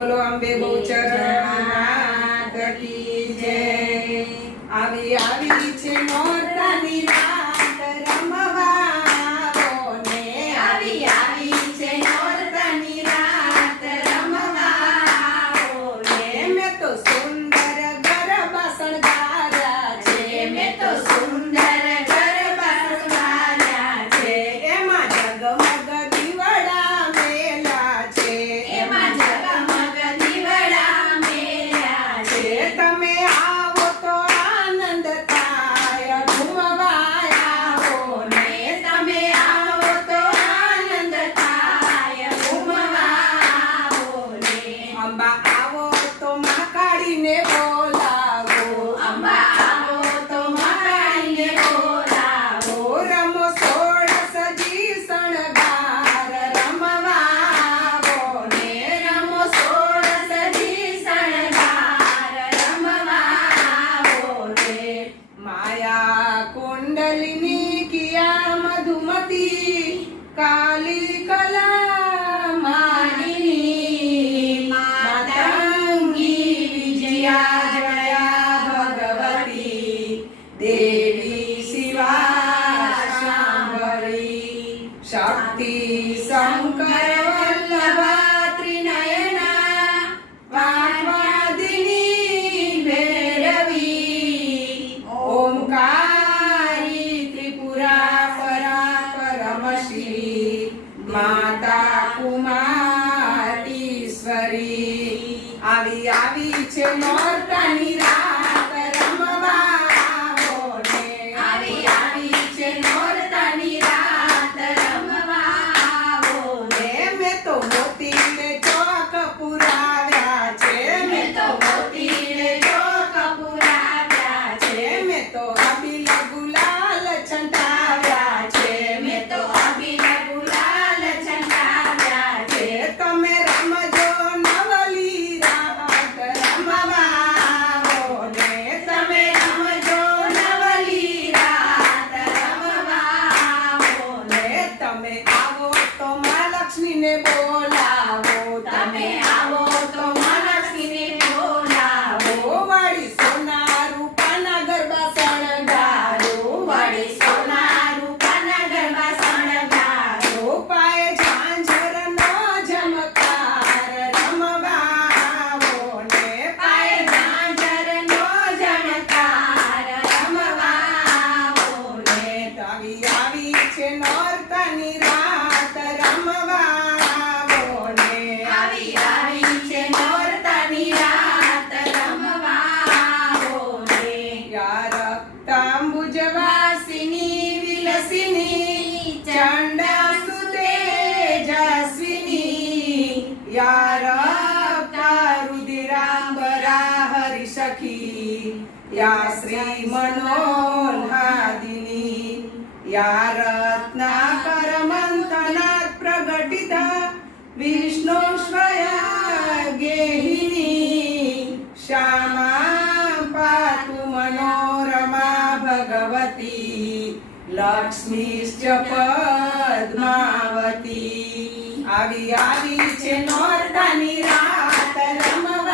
બોલો અંબે બહુ ચરણ આવી આવી છે મોરતાની માતા કુમાતીશ્વરી આવી આવી છે નોરતાની રાત લક્ષ્મીને બોલાવો તમે. या श्री मनोन्हादिनी या रत्नाकर मंथनात प्रगटित विष्णुश्वया गेहिनी श्यामा पातु मनोरमा भगवती लक्ष्मीश्च पद्मावती। आवी आवी चे नोर्दानी रात रमव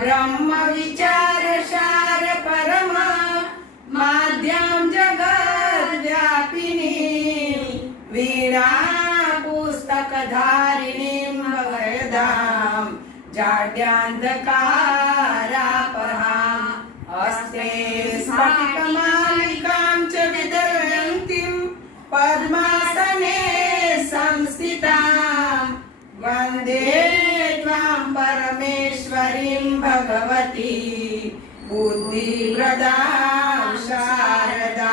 ब्रह्म विचार सार परम माध्यम जगद्व्यापिनी वीणा पुस्तकधारिणी भगयदां जाड्यान्धकारापहाम् हस्ते स्फटिकमालिकां च विदर्शन्तीं पद्मासने संस्थितां. वन्दे त्वां परमे भगवती बुद्धिप्रदा शारदा